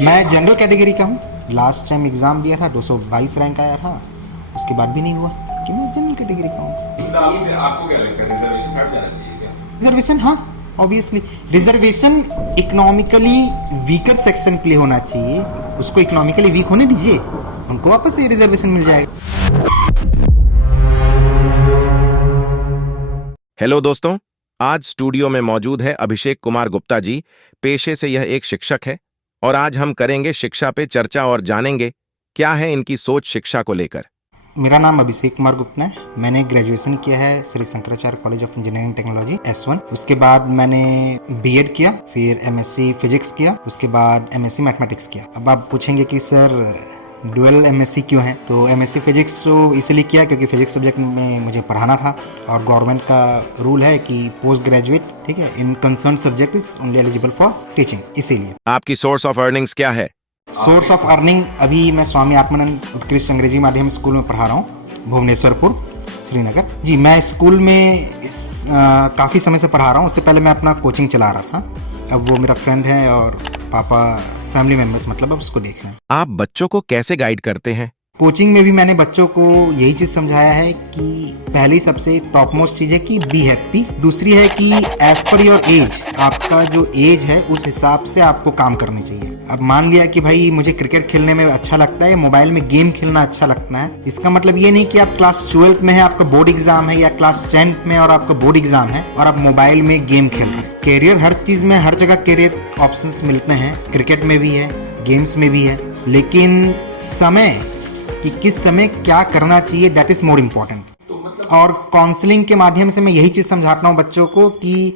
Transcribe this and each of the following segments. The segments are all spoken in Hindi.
मैं जनरल कैटेगरी का हूँ। लास्ट टाइम एग्जाम दिया था, 222 रैंक आया था, उसके बाद भी नहीं हुआ कि मैं जनरल कैटेगरी का हूँ। इस हिसाब से आपको क्या लगता है, रिजर्वेशन हट जाना चाहिए क्या? रिजर्वेशन, हाँ obviously reservation economically weaker section के लिए होना चाहिए। उसको इकोनॉमिकली वीक होने दीजिए, उनको वापस से रिजर्वेशन मिल जाएगा। हेलो दोस्तों, आज स्टूडियो में मौजूद है अभिषेक कुमार गुप्ता जी। पेशे से यह एक शिक्षक है और आज हम करेंगे शिक्षा पे चर्चा और जानेंगे क्या है इनकी सोच शिक्षा को लेकर। मेरा नाम अभिषेक कुमार गुप्ता है। मैंने ग्रेजुएशन किया है Shri Shankaracharya college of engineering technology S1। उसके बाद मैंने बीएड किया, फिर MSc फिजिक्स किया, उसके बाद MSc मैथमेटिक्स किया। अब आप पूछेंगे कि सर डुअल MSc क्यों है? तो MSc फिजिक्स तो इसलिए किया क्योंकि फिजिक्स सब्जेक्ट में मुझे पढ़ाना था और गवर्नमेंट का रूल है कि पोस्ट ग्रेजुएट, ठीक है, इन concern subject is only eligible for teaching, इसीलिए। आपकी सोर्स ऑफ अर्निंग्स क्या है? सोर्स ऑफ अर्निंग अभी मैं स्वामी आत्मानंद उत्कृष्ट अंग्रेजी माध्यम स्कूल में पढ़ा रहा हूँ, भुवनेश्वरपुर, श्रीनगर। जी, मैं स्कूल में काफ़ी समय से पढ़ा रहा हूँ। उससे पहले मैं अपना कोचिंग चला रहा था। अब वो मेरा फ्रेंड है और पापा फैमिली मेम्बर्स, मतलब अब उसको देख रहे हैं। आप बच्चों को कैसे गाइड करते हैं? कोचिंग में भी मैंने बच्चों को यही चीज़ समझाया है कि पहली सबसे टॉप मोस्ट चीज़ है कि बी हैप्पी। दूसरी है कि एज पर योर एज, आपका जो एज है उस हिसाब से आपको काम करने चाहिए। अब मान लिया कि भाई मुझे क्रिकेट खेलने में अच्छा लगता है या मोबाइल में गेम खेलना अच्छा लगता है, इसका मतलब ये नहीं कि आप क्लास 12th में है, आपका बोर्ड एग्जाम है, या क्लास 10th में और आपका बोर्ड एग्जाम है और आप मोबाइल में गेम खेल रहे हैं। कैरियर हर चीज़ में, हर जगह कैरियर ऑप्शंस मिलते हैं। क्रिकेट में भी है, गेम्स में भी है, लेकिन समय कि किस समय क्या करना चाहिए, दैट इज मोर इम्पोर्टेंट। और काउंसलिंग के माध्यम से मैं यही चीज़ समझाता हूँ बच्चों को कि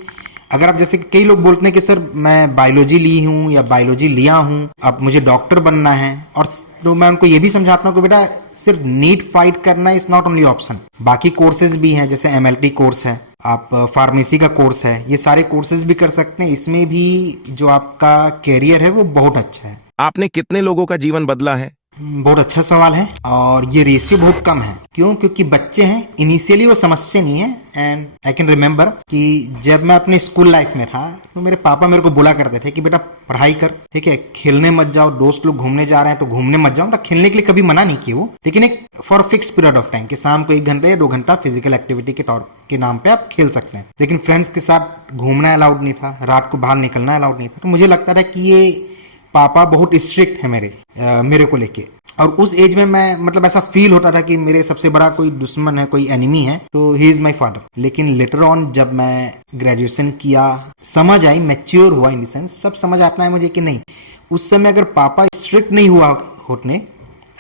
अगर आप, जैसे कई लोग बोलते हैं कि सर मैं बायोलॉजी ली हूँ या बायोलॉजी लिया हूँ, अब मुझे डॉक्टर बनना है, और तो मैं उनको ये भी समझाता हूँ कि बेटा सिर्फ नीट फाइट करना इज नॉट ओनली ऑप्शन। बाकी कोर्सेज भी हैं, जैसे MLT कोर्स है, आप फार्मेसी का कोर्स है, ये सारे कोर्सेज भी कर सकते हैं। इसमें भी जो आपका कैरियर है वो बहुत अच्छा है। आपने कितने लोगों का जीवन बदला है? बहुत अच्छा सवाल है और ये रेशियो बहुत कम है। क्यों? क्योंकि बच्चे हैं, इनिशियली वो समझते नहीं है। एंड आई कैन रिमेम्बर कि जब मैं अपने स्कूल लाइफ में था तो मेरे पापा मेरे को बोला करते थे कि बेटा पढ़ाई कर, ठीक है, खेलने मत जाओ, दोस्त लोग घूमने जा रहे हैं तो घूमने मत जाओ। खेलने के लिए कभी मना नहीं किया वो, लेकिन एक for fix period of time कि शाम को 1 घंटे या 2 घंटा फिजिकल एक्टिविटी के तौर के नाम पे आप खेल सकते हैं, लेकिन फ्रेंड्स के साथ घूमना अलाउड नहीं था, रात को बाहर निकलना अलाउड नहीं था। तो मुझे लगता था कि ये पापा बहुत स्ट्रिक्ट है मेरे को लेके। और उस एज में मैं, मतलब ऐसा फील होता था कि मेरे सबसे बड़ा कोई दुश्मन है, कोई एनिमी है, तो ही इज माई फादर। लेकिन लेटर ऑन जब मैं ग्रेजुएशन किया, समझ आई, मैच्योर हुआ, इन द सेंस सब समझ आता है मुझे कि नहीं, उस समय अगर पापा स्ट्रिक्ट नहीं होते,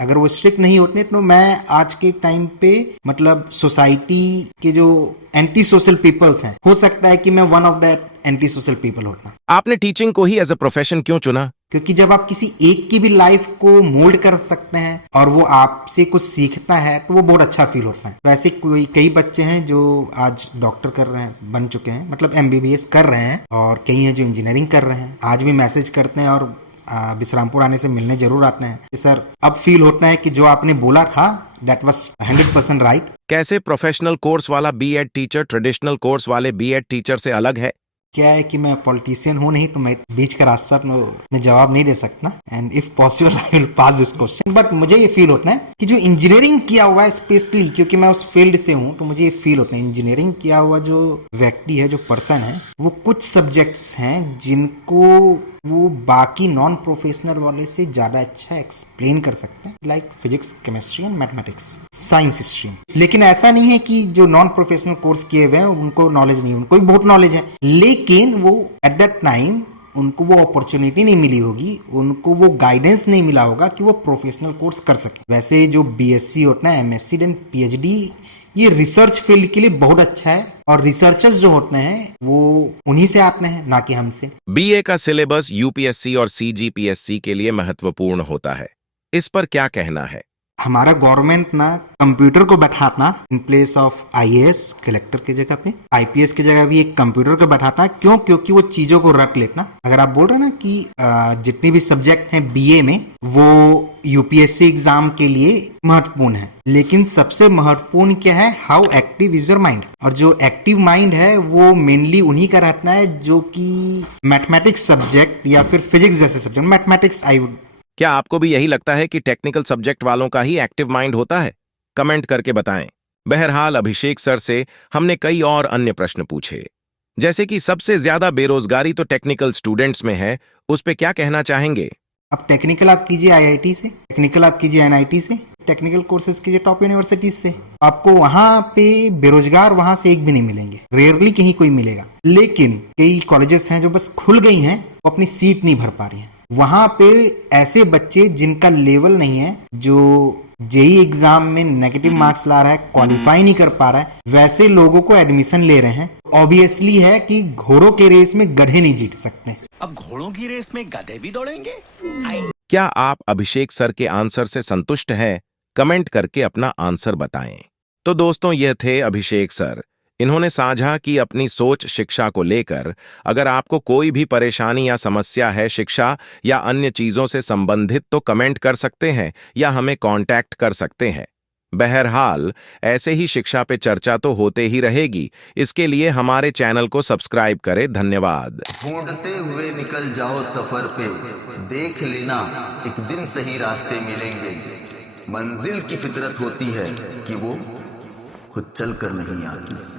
अगर वो स्ट्रिक्ट नहीं होते तो मैं आज के टाइम पे, मतलब सोसाइटी के जो एंटी सोशल पीपल्स हैं, हो सकता है कि मैं one of that anti social people होता। आपने टीचिंग को ही एज अ प्रोफेशन क्यों चुना? क्योंकि जब आप किसी एक की भी लाइफ को मोल्ड कर सकते हैं और वो आपसे कुछ सीखता है तो वो बहुत अच्छा फील होता है। वैसे कई बच्चे हैं जो आज डॉक्टर कर रहे हैं, बन चुके हैं, मतलब MBBS कर रहे हैं, और कई हैं जो इंजीनियरिंग कर रहे हैं। आज भी मैसेज करते हैं और विश्रामपुर आने से मिलने जरूर आते हैं कि सर अब फील होता है कि जो आपने बोला था दैट वाज 100% राइट। कैसे प्रोफेशनल कोर्स वाला बीएड टीचर ट्रेडिशनल कोर्स वाले बीएड टीचर से अलग है? क्या है कि मैं पॉलिटिशियन हूँ नहीं, तो मैं बीच का रास्ता में जवाब नहीं दे सकता, and if possible I will pass this question. But मुझे ये फील होता है कि जो इंजीनियरिंग किया हुआ है, स्पेशली क्योंकि मैं उस फील्ड से हूँ, तो मुझे ये फील होता है इंजीनियरिंग किया हुआ जो व्यक्ति है, जो पर्सन है, वो कुछ सब्जेक्ट्स हैं जिनको वो बाकी नॉन प्रोफेशनल वाले से ज्यादा अच्छा एक्सप्लेन कर सकते हैं, like physics, chemistry and mathematics, science stream. लेकिन ऐसा नहीं है कि जो नॉन प्रोफेशनल कोर्स किए हुए हैं उनको नॉलेज नहीं है, उनको भी बहुत नॉलेज है, लेकिन वो एट दैट टाइम उनको वो अपॉर्चुनिटी नहीं मिली होगी, उनको वो गाइडेंस नहीं मिला होगा कि वो प्रोफेशनल कोर्स कर सके। वैसे जो BSc होता है, MSc एंड PhD, ये रिसर्च फील्ड के लिए बहुत अच्छा है, और रिसर्चर्स जो होते हैं वो उन्हीं से आते हैं, ना कि हमसे। BA का सिलेबस UPSC और CGPSC के लिए महत्वपूर्ण होता है, इस पर क्या कहना है? हमारा गवर्नमेंट ना कंप्यूटर को बैठाना in place of IAS collector की जगह पे, आईपीएस की जगह भी एक कंप्यूटर को बैठाना। क्यों? क्योंकि वो चीजों को रट लेना। अगर आप बोल रहे हैं ना कि जितनी भी सब्जेक्ट हैं बीए में वो यूपीएससी एग्जाम के लिए महत्वपूर्ण है, लेकिन सबसे महत्वपूर्ण क्या है? How active is your mind. और जो एक्टिव माइंड है वो मेनली उन्हीं का रहना है जो कि मैथमेटिक्स सब्जेक्ट या फिर फिजिक्स जैसे सब्जेक्ट, मैथमेटिक्स आई वुड। क्या आपको भी यही लगता है कि टेक्निकल सब्जेक्ट वालों का ही एक्टिव माइंड होता है? कमेंट करके बताएं। बहरहाल अभिषेक सर से हमने कई और अन्य प्रश्न पूछे, जैसे कि सबसे ज्यादा बेरोजगारी तो टेक्निकल स्टूडेंट्स में है, उस पे क्या कहना चाहेंगे? अब टेक्निकल आप कीजिए आईआईटी से, टेक्निकल आप कीजिए एनआईटी से, टेक्निकल कोर्सेज कीजिए टॉप यूनिवर्सिटीज से। आपको वहां पे बेरोजगार वहां से एक भी नहीं मिलेंगे, रेयरली कहीं कोई मिलेगा। लेकिन कई कॉलेजेस हैं जो बस खुल गई हैं, वो अपनी सीट नहीं भर पा रही हैं। वहां पे ऐसे बच्चे जिनका लेवल नहीं है, जो जेई एग्जाम में नेगेटिव मार्क्स ला रहा है, क्वालिफाई नहीं कर पा रहा है, वैसे लोगों को एडमिशन ले रहे हैं। ऑब्वियसली है कि घोड़ों के रेस में गधे नहीं जीत सकते। अब घोड़ों की रेस में गधे भी दौड़ेंगे? क्या आप अभिषेक सर के आंसर से संतुष्ट हैं? कमेंट करके अपना आंसर बताएं। तो दोस्तों, यह थे अभिषेक सर। इन्होंने साझा की अपनी सोच शिक्षा को लेकर। अगर आपको कोई भी परेशानी या समस्या है शिक्षा या अन्य चीजों से संबंधित तो कमेंट कर सकते हैं या हमें कांटेक्ट कर सकते हैं। बहरहाल ऐसे ही शिक्षा पे चर्चा तो होते ही रहेगी। इसके लिए हमारे चैनल को सब्सक्राइब करें। धन्यवाद। ढूंढते हुए निकल जाओ सफर पे, देख लेना एक दिन सही रास्ते मिलेंगे। मंजिल की फितरत होती है कि वो खुद चल कर नहीं आती।